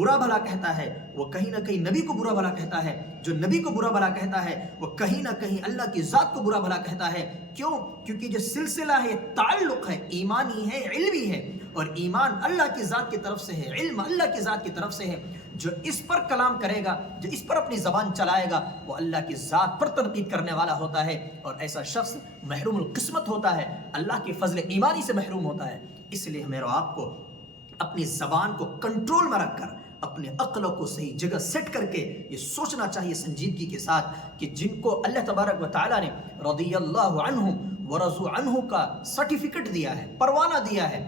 برا بھلا کہتا ہے وہ کہیں نہ کہیں نبی کو برا بھلا کہتا ہے، جو نبی کو برا بھلا کہتا ہے وہ کہیں نہ کہیں اللہ کی ذات کو برا بھلا کہتا ہے۔ کیوں؟ کیونکہ جو سلسلہ ہے، تعلق ہے، ایمانی ہے، علمی ہے، اور ایمان اللہ کی ذات کی طرف سے ہے، علم اللہ کی ذات کی طرف سے ہے۔ جو اس پر کلام کرے گا، جو اس پر اپنی زبان چلائے گا، وہ اللہ کی ذات پر تنقید کرنے والا ہوتا ہے، اور ایسا شخص محروم القسمت ہوتا ہے، اللہ کے فضل ایمانی سے محروم ہوتا ہے۔ اس لیے ہمیں اور آپ کو اپنی زبان کو کنٹرول میں رکھ کر، اپنے عقل کو صحیح جگہ سیٹ کر کے یہ سوچنا چاہیے سنجیدگی کے ساتھ کہ جن کو اللہ تبارک و تعالیٰ نے رضی اللہ عنہم ورضوا عنہ کا سرٹیفکیٹ دیا ہے، پروانہ دیا ہے،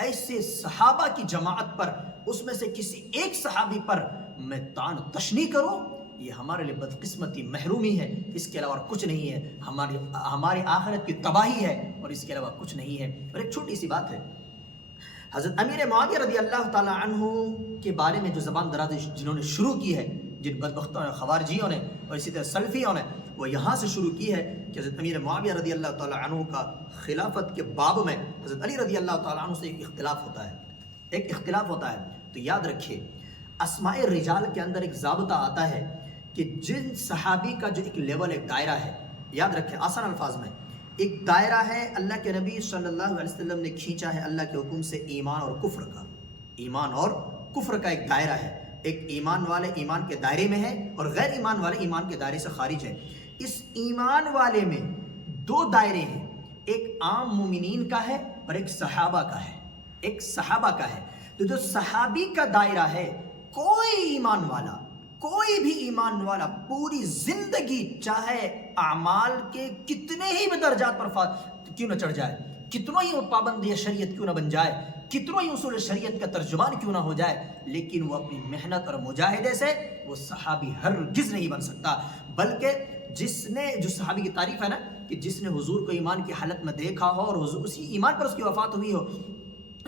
ایسے صحابہ کی جماعت پر، اس میں سے کسی ایک صحابی پر میں طعن و تشنیع کروں، یہ ہمارے لیے بدقسمتی، محرومی ہے، اس کے علاوہ کچھ نہیں ہے، ہماری آخرت کی تباہی ہے، اور اس کے علاوہ کچھ نہیں ہے۔ اور ایک چھوٹی سی بات ہے، حضرت امیر معاویہ رضی اللہ تعالی عنہ کے بارے میں جو زبان درازی جنہوں نے شروع کی ہے، جن بدبختوں نے، خوارجیوں نے اور اسی طرح سلفیوں نے، وہ یہاں سے شروع کی ہے کہ حضرت امیر معاویہ رضی اللہ تعالی عنہ کا خلافت کے باب میں حضرت علی رضی اللہ تعالی عنہ سے ایک اختلاف ہوتا ہے۔ تو یاد رکھیے، اسماء الرجال کے اندر ایک ضابطہ آتا ہے کہ جن صحابی کا جو ایک لیول، ایک دائرہ ہے، یاد رکھیں آسان الفاظ میں، ایک دائرہ ہے اللہ کے نبی صلی اللہ علیہ وسلم نے کھینچا ہے اللہ کے حکم سے، ایمان اور کفر کا، ایمان اور کفر کا ایک دائرہ ہے۔ ایک ایمان والے ایمان کے دائرے میں ہے، اور غیر ایمان والے ایمان کے دائرے سے خارج ہے۔ اس ایمان والے میں دو دائرے ہیں، ایک عام مومنین کا ہے اور ایک صحابہ کا ہے۔ تو جو صحابی کا دائرہ ہے، کوئی بھی ایمان والا پوری زندگی چاہے اعمال کے کتنے ہی درجات پر کیوں نہ چڑھ جائے، کتنوں ہی وہ پابندی شریعت کیوں نہ بن جائے، کتنوں ہی اصول شریعت کا ترجمان کیوں نہ ہو جائے، لیکن وہ اپنی محنت اور مجاہدے سے وہ صحابی ہرگز نہیں بن سکتا۔ بلکہ جو صحابی کی تعریف ہے نا، کہ جس نے حضور کو ایمان کی حالت میں دیکھا ہو اور حضور اسی ایمان پر اس کی وفات ہوئی ہو،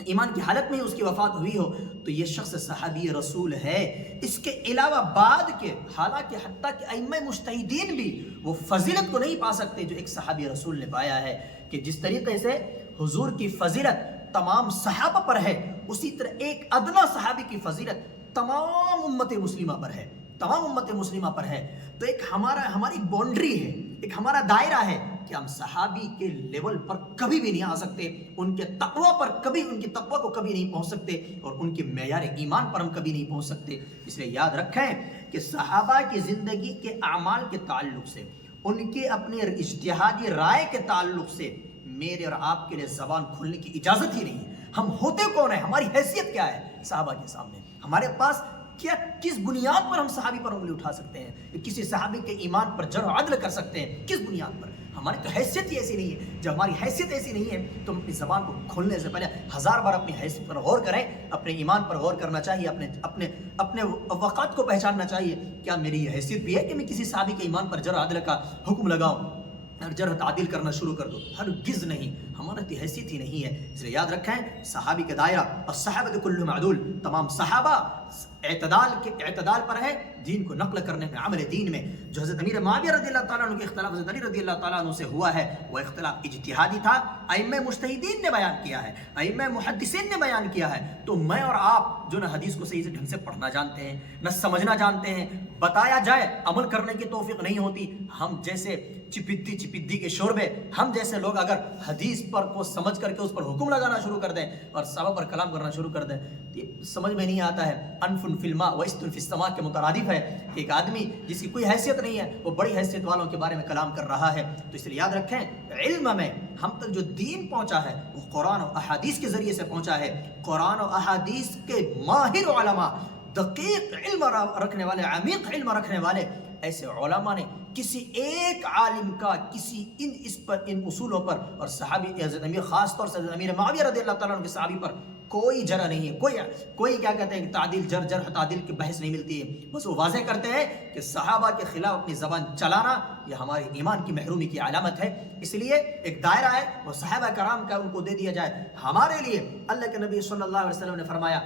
ایمان کی حالت میں ہی اس کی وفات ہوئی ہو، تو یہ شخص صحابی رسول ہے۔ اس کے علاوہ بعد کے، حالانکہ حتیٰ کہ ائمہ مجتہدین بھی وہ فضیلت کو نہیں پا سکتے جو ایک صحابی رسول نے پایا ہے، کہ جس طریقے سے حضور کی فضیلت تمام صحابہ پر ہے، اسی طرح ایک ادنا صحابی کی فضیلت تمام امت مسلمہ پر ہے۔ تو ایک ہماری باؤنڈری ہے، ایک ہمارا دائرہ ہے کہ ہم صحابی کے لیول پر کبھی بھی نہیں آ سکتے، ان کے تقوی کو کبھی نہیں پہنچ سکتے، اور ان کے معیار ایمان پر ہم کبھی نہیں پہنچ سکتے۔ اس لیے یاد رکھیں کہ صحابہ کی زندگی کے اعمال کے تعلق سے، ان کے اپنے اجتہادی رائے کے تعلق سے میرے اور آپ کے لیے زبان کھولنے کی اجازت ہی نہیں ہے۔ ہم ہوتے کون ہیں، ہماری حیثیت کیا ہے صحابہ کے سامنے، ہمارے پاس کس بنیاد پر ہم صحابی پر انگلی اٹھا سکتے ہیں، کسی صحابی کے ایمان پر جرح و عدل کر سکتے ہیں، کس بنیاد پر؟ ہماری تو حیثیت ہی ایسی نہیں ہے۔ جب ہماری حیثیت ایسی نہیں ہے تو ہم اپنی زبان کو کھولنے سے پہلے 1000 بار اپنی حیثیت پر غور کریں، اپنے ایمان پر غور کرنا چاہیے، اپنے وقت کو پہچاننا چاہیے، کیا میری یہ حیثیت بھی ہے کہ میں کسی صحابی کے ایمان پر جرح و عدل کا حکم لگاؤں، جرح تعدیل کرنا شروع کر دو؟ ہرگز نہیں، ہماری حیثیت ہی نہیں ہے۔ اس لیے یاد رکھیں صحابی کا دائرہ، الصحابہ کلہم عدول، تمام صحابہ اعتدال پر ہے دین کو نقل کرنے میں، عمل دین میں۔ جو حضرت امیر معاویہ رضی اللہ تعالیٰ عنہ کے اختلاف حضرت علی رضی اللہ تعالیٰ عنہ سے ہوا ہے، وہ اختلاف اجتہادی تھا، ائمہ مجتہدین نے بیان کیا ہے، ائمہ محدثین نے بیان کیا ہے۔ تو میں اور آپ جو نہ حدیث کو صحیح سے ڈھنگ سے پڑھنا جانتے ہیں، نہ سمجھنا جانتے ہیں، بتایا جائے عمل کرنے کی توفیق نہیں ہوتی، ہم جیسے چپدی کے شوربے، ہم جیسے لوگ اگر حدیث پر کو سمجھ کر کے اس پر حکم لگانا شروع کر دیں اور صحابہ پر کلام کرنا شروع کر دیں، یہ سمجھ میں نہیں آتا ہے۔ انفن فی الماء و استن فی السماء کے مترادف ہے کہ ایک آدمی جس کی کوئی حیثیت نہیں ہے وہ بڑی حیثیت والوں کے بارے میں کلام کر رہا ہے۔ تو اس لیے یاد رکھیں، علم میں ہم تک جو دین پہنچا ہے وہ قرآن و احادیث کے ذریعے سے پہنچا ہے۔ قرآن و احادیث کے ماہر علماء، دقیق علم رکھنے والے، عمیق علم رکھنے والے ایسے علماء نے کسی ایک عالم کا ان اصولوں پر، اور صحابی حضرت امیر، خاص طور سے حضرت امیر معاویہ رضی اللہ تعالیٰ عنہ کے صحابی پر کوئی جرح نہیں ہے، کوئی کیا کہتے ہیں تعدیل، جرح تعدیل کی بحث نہیں ملتی ہے۔ بس وہ واضح کرتے ہیں کہ صحابہ کے خلاف اپنی زبان چلانا یہ ہماری ایمان کی محرومی کی علامت ہے۔ اس لیے ایک دائرہ ہے وہ صحابہ کرام کا، ان کو دے دیا جائے۔ ہمارے لیے اللہ کے نبی صلی اللہ علیہ وسلم نے فرمایا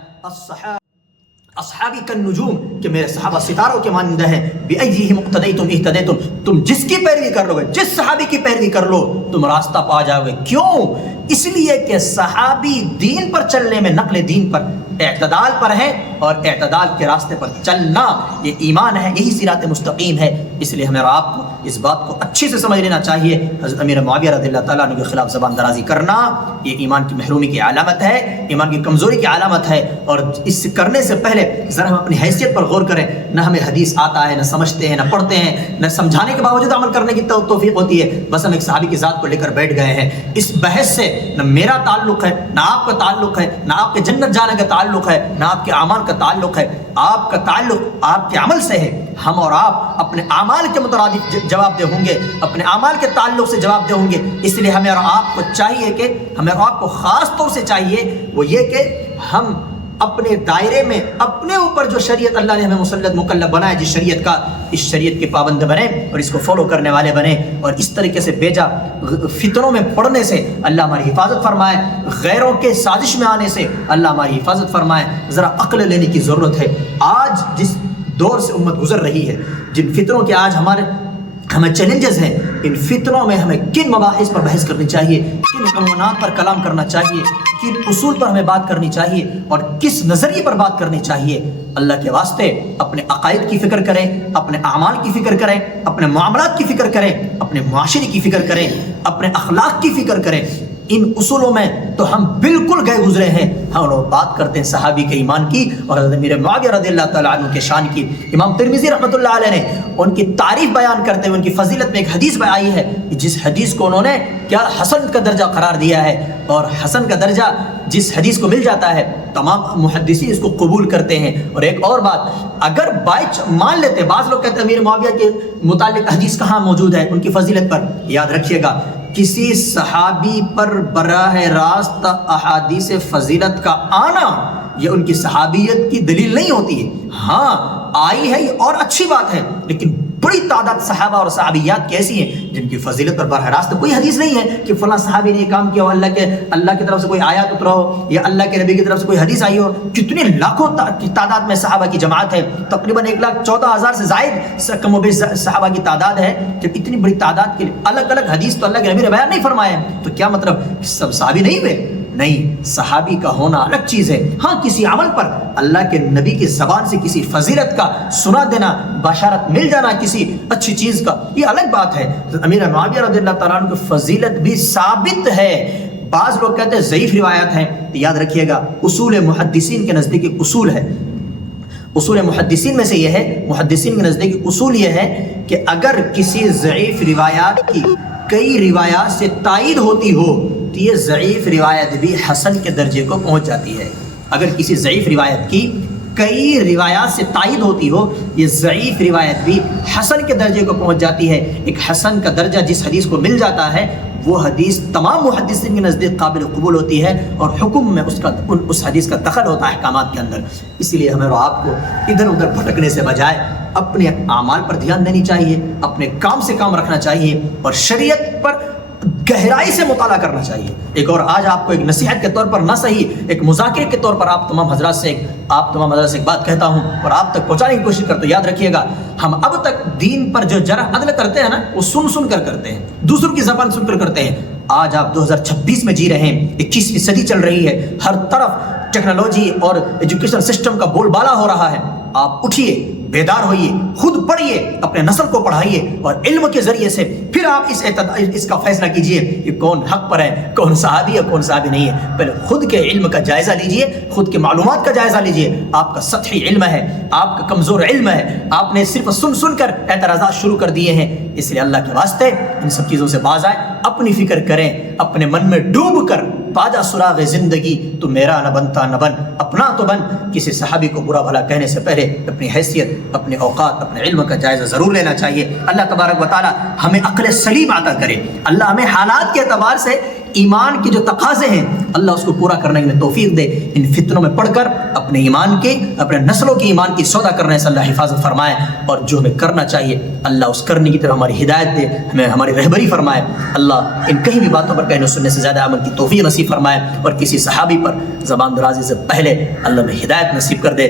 اصحابی کالنجوم، کہ میرے صحابہ ستاروں کے مانند ہیں، بِأَيِّهِمْ اقْتَدَيْتُمْ اهْتَدَيْتُمْ، تم جس کی پیروی کر لو گے، جس صحابی کی پیروی کر لو تم راستہ پا جاؤ گے۔ کیوں؟ اس لیے کہ صحابی دین پر چلنے میں، نقل دین پر اعتدال پر ہے، اور اعتدال کے راستے پر چلنا یہ ایمان ہے، یہی صراط مستقیم ہے۔ اس لیے ہمیں اور آپ کو اس بات کو اچھے سے سمجھ لینا چاہیے۔ حضرت امیر معاویہ رضی اللہ تعالیٰ عنہ کے خلاف زبان درازی کرنا یہ ایمان کی محرومی کی علامت ہے، ایمان کی کمزوری کی علامت ہے، اور اس سے کرنے سے پہلے ذرا ہم اپنی حیثیت پر غور کریں۔ نہ ہمیں حدیث آتا ہے، نہ سمجھتے ہیں، نہ پڑھتے ہیں، نہ سمجھانے کے باوجود عمل کرنے کی توفیق ہوتی ہے، بس ہم ایک صحابی کی ذات کو لے کر بیٹھ گئے ہیں۔ اس بحث سے نہ میرا تعلق ہے، نہ آپ کا تعلق ہے، نہ آپ کے جنت جانے کا تعلق ہے، نہ آپ کے اعمال کا تعلق ہے۔ آپ کا تعلق آپ کے عمل سے ہے۔ ہم اور آپ اپنے اعمال کے مترادف جواب دہ ہوں گے، اپنے اعمال کے تعلق سے جواب دہ ہوں گے۔ اس لیے ہمیں اور آپ کو چاہیے کہ ہمیں اور آپ کو خاص طور سے چاہیے وہ یہ کہ ہم اپنے دائرے میں اپنے اوپر جو شریعت اللہ نے ہمیں مسلط مکلف بنایا، جس شریعت کا، اس شریعت کے پابند بنیں اور اس کو فالو کرنے والے بنیں، اور اس طریقے سے بیجا فتنوں میں پڑنے سے اللہ ہماری حفاظت فرمائے، غیروں کے سازش میں آنے سے اللہ ہماری حفاظت فرمائے۔ ذرا عقل لینے کی ضرورت ہے۔ آج جس دور سے امت گزر رہی ہے، جن فتنوں کے آج ہمیں چیلنجز ہیں، ان فتنوں میں ہمیں کن مباحث پر بحث کرنی چاہیے، کن عنوانات پر کلام کرنا چاہیے، کن اصول پر ہمیں بات کرنی چاہیے، اور کس نظریے پر بات کرنی چاہیے۔ اللہ کے واسطے اپنے عقائد کی فکر کریں، اپنے اعمال کی فکر کریں، اپنے معاملات کی فکر کریں، اپنے معاشرے کی فکر کریں، اپنے اخلاق کی فکر کریں۔ ان اصولوں میں تو ہم بالکل گئے گزرے ہیں۔ ہم لوگ بات کرتے ہیں صحابی کے ایمان کی اور حضرت امیر معاویہ رضی اللہ تعالیٰ عنہ کے شان کی۔ امام ترمذی رحمۃ اللہ علیہ نے ان کی تعریف بیان کرتے ہوئے ان کی فضیلت میں ایک حدیث آئی ہے، جس حدیث کو انہوں نے کیا حسن کا درجہ قرار دیا ہے، اور حسن کا درجہ جس حدیث کو مل جاتا ہے تمام محدثین اس کو قبول کرتے ہیں۔ اور ایک اور بات، اگر مان لیتے، بعض لوگ کہتے ہیں امیر معاویہ کے متعلق حدیث کہاں موجود ہے ان کی فضیلت پر، یاد رکھیے گا کسی صحابی پر براہ راست احادیث فضیلت کا آنا یہ ان کی صحابیت کی دلیل نہیں ہوتی ہے۔ ہاں آئی ہے اور اچھی بات ہے، لیکن بڑی تعداد صحابہ اور صحابیات کی ایسی ہیں جن کی فضیلت پر براہ راست کوئی حدیث نہیں ہے کہ فلاں صحابی نے یہ کام کیا ہو، اللہ کی طرف سے کوئی آیات اترا ہو یا اللہ کے نبی کی طرف سے کوئی حدیث آئی ہو۔ کتنے لاکھوں کی تعداد میں صحابہ کی جماعت ہے، تقریباً 1,14,000 سے زائد کم و بیش صحابہ کی تعداد ہے۔ جب اتنی بڑی تعداد کے لیے الگ الگ حدیث تو اللہ کے نبی نے بیان نہیں فرمایا، تو کیا مطلب سب صحابی نہیں ہوئے؟ نہیں، صحابی کا ہونا الگ چیز ہے۔ ہاں کسی عمل پر اللہ کے نبی کی زبان سے کسی فضیلت کا سنا دینا، بشارت مل جانا کسی اچھی چیز کا، یہ الگ بات ہے۔ امیر معاویہ رضی اللہ تعالیٰ عنہ کی فضیلت بھی ثابت ہے۔ بعض لوگ کہتے ہیں ضعیف روایات ہیں، تو یاد رکھیے گا اصول محدثین کے نزدیک ایک اصول ہے، اصول محدثین میں سے یہ ہے، محدثین کے نزدیک اصول یہ ہے کہ اگر کسی ضعیف روایات کی کئی روایات سے تائید ہوتی ہو تو یہ ضعیف روایت بھی حسن کے درجے کو پہنچ جاتی ہے۔ اگر کسی ضعیف روایت کی کئی روایات سے تائید ہوتی ہو، یہ ضعیف روایت بھی حسن کے درجے کو پہنچ جاتی ہے۔ ایک حسن کا درجہ جس حدیث کو مل جاتا ہے وہ حدیث تمام محدثین کے نزدیک قابل قبول ہوتی ہے، اور حکم میں اس حدیث کا دخل ہوتا ہے احکامات کے اندر۔ اس لیے ہمیں اور آپ کو ادھر ادھر بھٹکنے سے بجائے اپنے اعمال پر دھیان دینی چاہیے، اپنے کام سے کام رکھنا چاہیے، اور شریعت پر گہرائی سے مطالعہ کرنا چاہیے۔ ایک اور آج آپ کو ایک نصیحت کے طور پر نہ صحیح ایک مذاکرے کے طور پر آپ تمام حضرات سے ایک بات کہتا ہوں اور آپ تک پہنچانے کی کوشش کرتا ہوں۔ یاد رکھیے گا ہم اب تک دین پر جو جرح عدل کرتے ہیں نا، وہ سن کر کرتے ہیں، دوسروں کی زبان سن کر کرتے ہیں۔ آج آپ 2026 میں جی رہے ہیں، 21ویں صدی چل رہی ہے، ہر طرف ٹیکنالوجی اور ایجوکیشن سسٹم کا بول بالا ہو رہا ہے۔ آپ اٹھیے، بیدار ہوئیے، خود پڑھیے، اپنے نسل کو پڑھائیے، اور علم کے ذریعے سے پھر آپ اس کا فیصلہ کیجئے کہ کون حق پر ہے، کون صحابی ہے، کون صحابی نہیں ہے۔ پہلے خود کے علم کا جائزہ لیجئے، خود کے معلومات کا جائزہ لیجئے۔ آپ کا سطحی علم ہے، آپ کا کمزور علم ہے، آپ نے صرف سن کر اعتراضات شروع کر دیے ہیں۔ اس لیے اللہ کے واسطے ان سب چیزوں سے باز آئے، اپنی فکر کریں، اپنے من میں ڈوب کر پاجا سراغ زندگی تو میرا نہ بنتا نہ بن، اپنا تو بن۔ کسی صحابی کو برا بھلا کہنے سے پہلے اپنی حیثیت، اپنے اوقات، اپنے علم کا جائزہ ضرور لینا چاہیے۔ اللہ تبارک و تعالی ہمیں عقل سلیم عطا کرے، اللہ ہمیں حالات کے اعتبار سے ایمان کے جو تقاضے ہیں اللہ اس کو پورا کرنے میں توفیق دے۔ ان فتنوں میں پڑھ کر اپنے ایمان کے، اپنے نسلوں کے ایمان کی سودا کرنے سے اللہ حفاظت فرمائے، اور جو ہمیں کرنا چاہیے اللہ اس کرنے کی طرف ہماری ہدایت دے، ہمیں ہماری رہبری فرمائے۔ اللہ ان کہیں بھی باتوں پر کہنے و سننے سے زیادہ عمل کی توفیق نصیب فرمائے، اور کسی صحابی پر زبان درازی سے پہلے اللہ میں ہدایت نصیب کر دے۔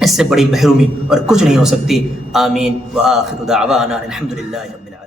اس سے بڑی محرومی اور کچھ نہیں ہو سکتی۔ آمین وآخر دعوانا الحمدللہ رب العالمین۔